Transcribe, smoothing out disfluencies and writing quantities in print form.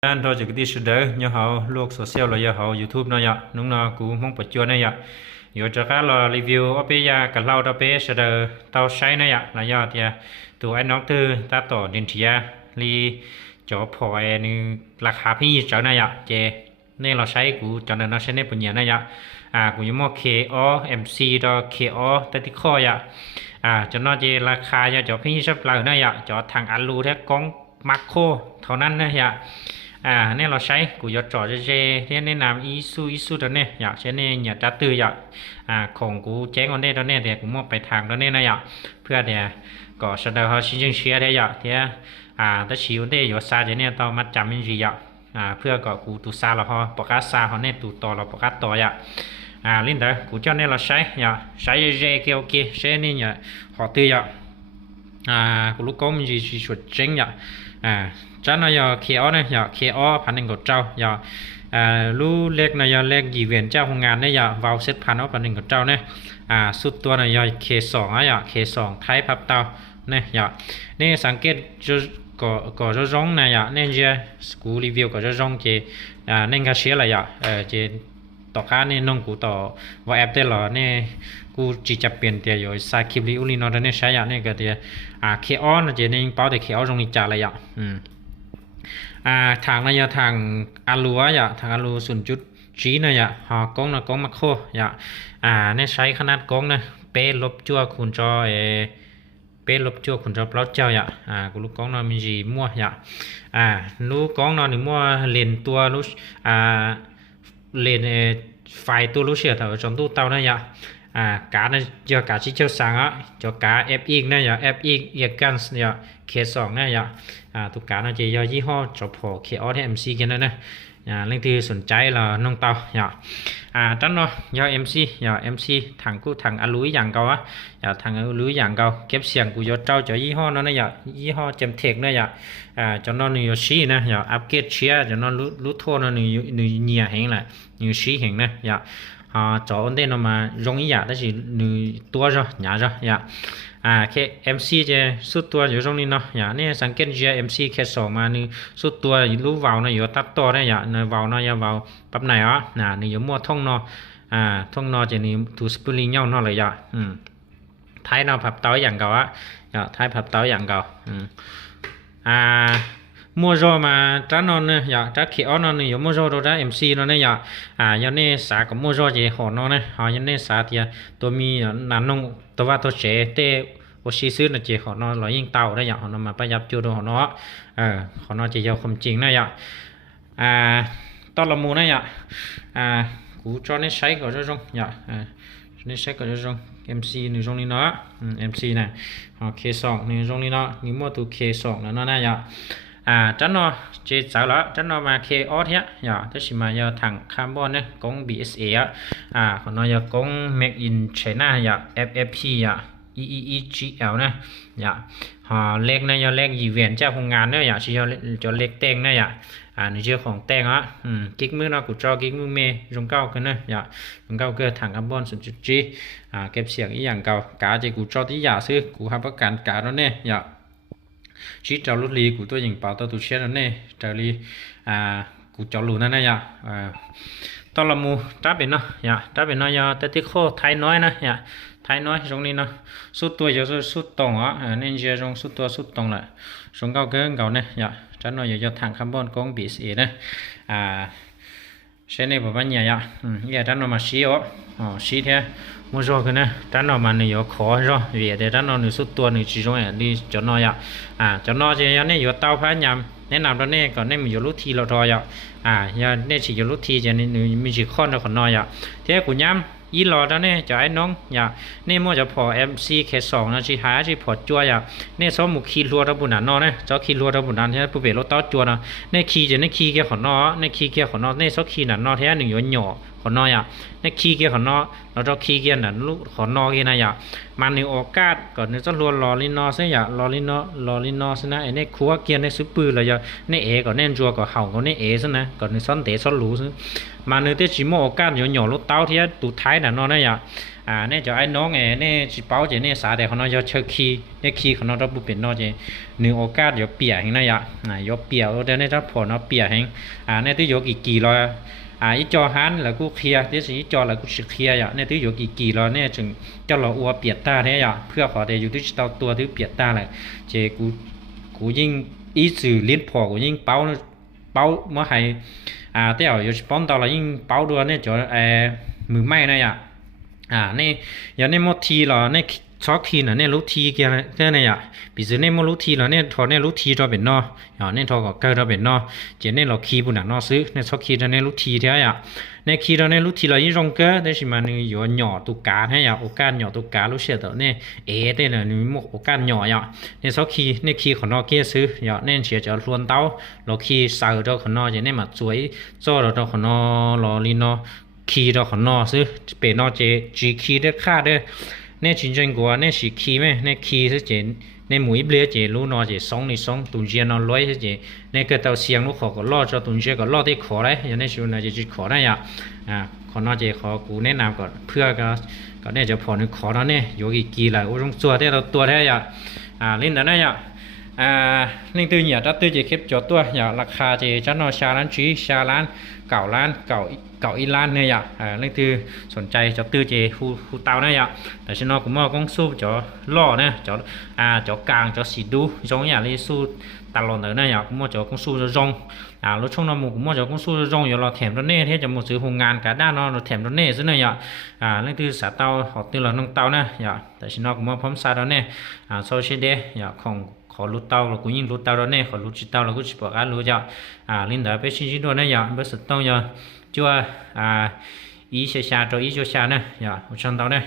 Anh thôi chỉ cái đỡ nhớ họ lục social là họ YouTube nó ya nung nó cũng mong bật cho này ya rồi cho các là review ở bây giờ cả lâu đó bây giờ đỡ tao sai này ya là ya thì tụi anh nói từ ta tỏ điện thoại li cho phòi như là khá phi cho này ya chế nên là sai của cho nên nó sẽ nên bật nhớ này ya cũng như một KO MC đó KO tới tí kho ya cho nó chế là khá ya cho phi sắp lại này ya cho thằng alu thế con macro thằngนั้นnày yaเนี่ยเราใช้กูยอดจอเจเนี่ยแนะนำอีซูตัวเนี่ยอยากใช้เนี่ยอย่าจัดตื้ออยากของกูแจ้งวันนี้ตัวเนี่ยแต่กูมอบไปทางตัวเนี่ยนะอยากเพื่อเดี๋ยวก็แสดงเขาชี้เชียร์ได้อยากเดี๋ยวถ้าชี้วันนี้อยู่ซาเนี่ยต้องมัดจำมันจีอยากเพื่อก็กูตูซาเราพอประกาศซาเขาเนี่ยตูต่อเราประกาศต่ออยากลิ้นเด้อกูเจ้าเนี่ยเราใช้อยากใช้เจเกี่ยวกับใช้เนี่ยอยากขอตื้ออยากกูรู้ก็มันจีสุดเจ๋งอยากcho nó giờ kéo này giờ kéo phản ứng của trâu giờ lú leg này giờ leg gì viện trâu không ngàn này giờ vào set phản ứng phản ứng của trâu này suốtตัวnày giờ K2 á giờ K2 tháiพับเตาnày giờนี่สังเกตก็จะร้องnày giờ nên giờกูรีวิวก็จะร้องเจnên cáiเสียอะไรเจต่อค่านี่น้องกูต่อว่าแอปได้หรอเนี่ยกูจีจะเปลี่ยนเตียอยู่สายคลิปรีอุลินอร์เนี่ยใช้อย่างนี้ก็เตียKO นะเจนี่เป้าแต่ KO ตรงนี้จ่าอะไรทางระยะทางอาลูทางอาลู0.G นะหอกล้องนะกล้องมาโคเนี่ยใช้ขนาดกล้องนะเป๊ะลบจั่วคูณจอเป๊ะลบจั่วคูณจอเปล่าเจ้ากูลูกกล้องนะมีจีมั่วลูกกล้องนะนี่มั่วเลนตัวลูเลนไฟตัวลูเสียเถอะจนตู้เตานะcả này giờ cả chỉ chiếu sáng á cho cả FX này FX Elegance này K2 nàyทุกการน่าจะย่อยี่ห้อจบพอ KO ที่ MC กันนะเรื่องที่สนใจlàน้องเตาจันเนาะย่อ MC ถังกูถังอลูอย่างเก่าถังอลูอย่างเก่าเก็บเสียงกูย่อเจ้าจะยี่ห้อนั้นนะยี่ห้อเจมเทคนะจันเนาะนิวชีนะอัปเกรดเชียจันเนาะรู้โทษนะนิวเนียแห่งละนิวชีแห่งนะcho ổn định nó mà rong ý đó chỉ nữ tua rồi nhả rồi cái MC chứ suốt tuaอยู่ตรงนี้เนาะเนี่ยสังเกตเจ MC แค่2มานึสุดตัวรู้เว้านะอยู่ตัดต่อได้เนี่ยเว้านะอย่าเว้าปั๊บไหนนี่อยู่มั่วท่องเนาะท่องเนาะจะนี่ถูสปุลิเงาเนาะเลยท้ายเนาะผับเตาอย่างเก่าท้ายผับเตาอย่างเก่าmua rồi mà trả non nè trả KO non này mua rồi đó MC nó này giờ này xã có mua rồi gì họ nó này họ giờ này xã thì tôi mi nắn nông tôiว่าtôi sẽ tê ô xí xứ là chỉ họ nó là yên tàu đấy họ nó mà bây giờ chưa được họ nó chỉ do không chính này to là mua này cú cho nên sấy có rong nên sấy có rong MC này rong đi nó MC này họ K2 này rong đi nó nếu mua từ K2 là nó nàyจันเนาะเจสาวละจันเนาะมา KO เนี้ยถ้าสิมาทางคาร์บอนเนี่ยกล้อง BSA ของน้อยกล้อง Make in China FFP EEGL นะเลขเนี่ยเลขอีเวนต์เจ้าโรงงานเนี่ยสิจะเลขแต่งเนี่ยนี่ชื่อของแต่งกิ๊กมือเนาะกูจอกิ๊กมือเมย์รงเก้ากันนะรงเก้าเกิดทางคาร์บอน 0.G เก็บเสียงอีอย่างเก่ากาจะกูจอที่ซื้อกูรับประกันกาแล้วเนี่ยchỉ trao lúa lì của tôi dành bảo tao tụi xe đó nè trao lì của trao lúa này tao là mua trả bên nó trả bên nó giờ tới tiết khô thái nói nè thái nói trong này nó suốt tuổi giờ suốt tổng nên giờ trong suốt tổng lại trong cao cái gạo này trả nó giờ thằng carbon con bị xì này xe này bảo bao nhiêu giờ trả nó mà xí thế mua rồi cái này trả nó mà nhiều khó rồi vì để trả nó nhiều suốt tuổi nhiều chỉ trong đi cho nó cho nó thì này nhiều tao phải nhầm nên làm đó này còn nên mình nhiều lúc thi là rồi giờ nên chỉ nhiều lúc thi cho nên mình chỉ con được còn nói thế của nhắm ý lò đó này cho anhน้องnên mua cho phò MC K2 nó chỉ hái chỉ phò chua nên số một khi lúa đó bùn ăn nó này cho khi lúa đó bùn ăn thế bùn về lúa táo chua nó nên khi cho nên khi kiaของnó nên khi kiaของnó nên số khi là nó thếหนึ่งnhỏของnó nên khi kiaของnó cho khi kia là lúcของnó kia này mà nếuโอกาสก่อนเนี่ยจะลอลินอซะลอลินอซะนะไอ้เนี่ยครัวเกียนในซุปปือเลยเนี่ยก่อนเนี่ยจัวก็เห่าก็เนี่ยซะนะก่อนเนี่ยซ้อนเตะซ้อนหลูซะmà nếu thế chỉ một can nhỏ lúc tao thì tụ thái là nó này เนี่ยจะไอ้น้องเนี่ยสิเป้าจะเนี่ยสาแต่เขาเนาะจะเชิญขี้เนี่ยขี้เขาเนาะเราบุเป็นเนาะจะหนึ่งโอกาสจะเปียกอย่างนั้นยะยกเปียกแต่เนี่ยถ้าผลเนาะเปียกแห่งเนี่ยที่ยกกี่ร้อยอีจอหันแล้วกูเคลียร์ที่สิจอแล้วกูสิเคลียร์เนี่ยที่ยกกี่ร้อยเนี่ยจึงเจ้าเราอัวเปียกตาแท้ยะเพื่อขอแต่อยู่ที่ตัวที่เปียกตาเลยเจกูยิ่งอีสื่อลิ้นพอกูยิ่งเป้าเมื่อให้แต่เอาอยู่ป้อนตอนเรายิ่งเป้าด้วยเนี่ยจะมือไม้นะยะนี่อย่างนี้มดทีเหรอเนี่ยช็อกทีน่ะเนี่ยรู้ทีแค่เนี่ยอ่ะปีซื้อเนี่ยมรู้ทีเหรอเนี่ยทอเนี่ยรู้ทีเราเป็นนอเนี่ยทอก็เกิดเราเป็นนอเจเนี่ยเราคีบุญน่ะนอซื้อเนี่ยช็อกทีเนี่ยรู้ทีแท้อ่ะเนี่ยคีเราเนี่ยรู้ทีเรายิ่งรงเกอร์ได้สิมาเนี่ยอยู่หย่อตุกาให้อ่ะโอกาสหย่อตุการู้เสียตัวเนี่ยได้เลยนี่มโอกาสหย่ออ่ะเนี่ยช็อกทีเนี่ยคีของนอเกี้ยซื้อเนี่ยเสียจะล้วนเต้าเราคีใส่เราของนอเจเนี่ยมาสวยจ้อเราของนอรอลีนอคีเราของนอซื้อเป็นนอเจจีคีได้ค่าได้เนี่ยจริงๆกว่าเนี่ยสิคีมั้ยเนี่ยคีซะเจเนี่ยหมุยเบลเจรู้นอเจ2นี่2ตุนเจียนอ100ซะเจเนี่ยก็เตาเสียงลูกขอก็รอจอตุนเจียก็รอได้ขอได้อย่างนี้สินะจะขอได้อ่ะขอนอเจขอกูแนะนำก่อนเพื่อก็เนี่ยจะพอนึกขอแล้วเนี่ยอยู่อีกกี่หลายโอ้ต้องตัวได้เราตัวแท้อ่ะเล่นได้อ่ะนี่ตื่นอย่าตัดตื่นเจเก็บจอตัวอย่าราคาเจจันนอชาล้านจีชาล้านเก่าล้านเก่าอีล้านเนี่ยอ่ะนี่คือสนใจจอตื้อเจฮูเตาเนี่ยอ่ะแต่ฉันนอกูมอก้องสู้จอล่อเนี่ยจอกลางจอสีดูจงอย่างนี้สู้ตลอดเลยเนี่ยอ่ะกูมอจอก้องสู้จะจงรถช่องนอหมู่กูมอจอก้องสู้จะจงอยู่เราแถมรถเน่ที่จะหมดซื้อโรงงานกะด้านนอเราแถมรถเน่ซะเนี่ยอ่ะนี่คือสาเตาหอตื้อเราน้องเตาเนี่ยอ่ะแต่ฉันนอกูมอพร้อมซาเราเนี่ยโซเชียลเดย์อ่ะของขอรู้เตาเรากูยิ่งรู้เตาเราเนี่ยขอรู้จิตเตาเรากูจะบอกรู้จักลินดาไปชี้ด้วยเนี่ยอย่างบริษัทต้องอย่างจั่วอีเชียตัวอีจั่วชาเนี่ยอย่างผมชอบเตาเนี่ย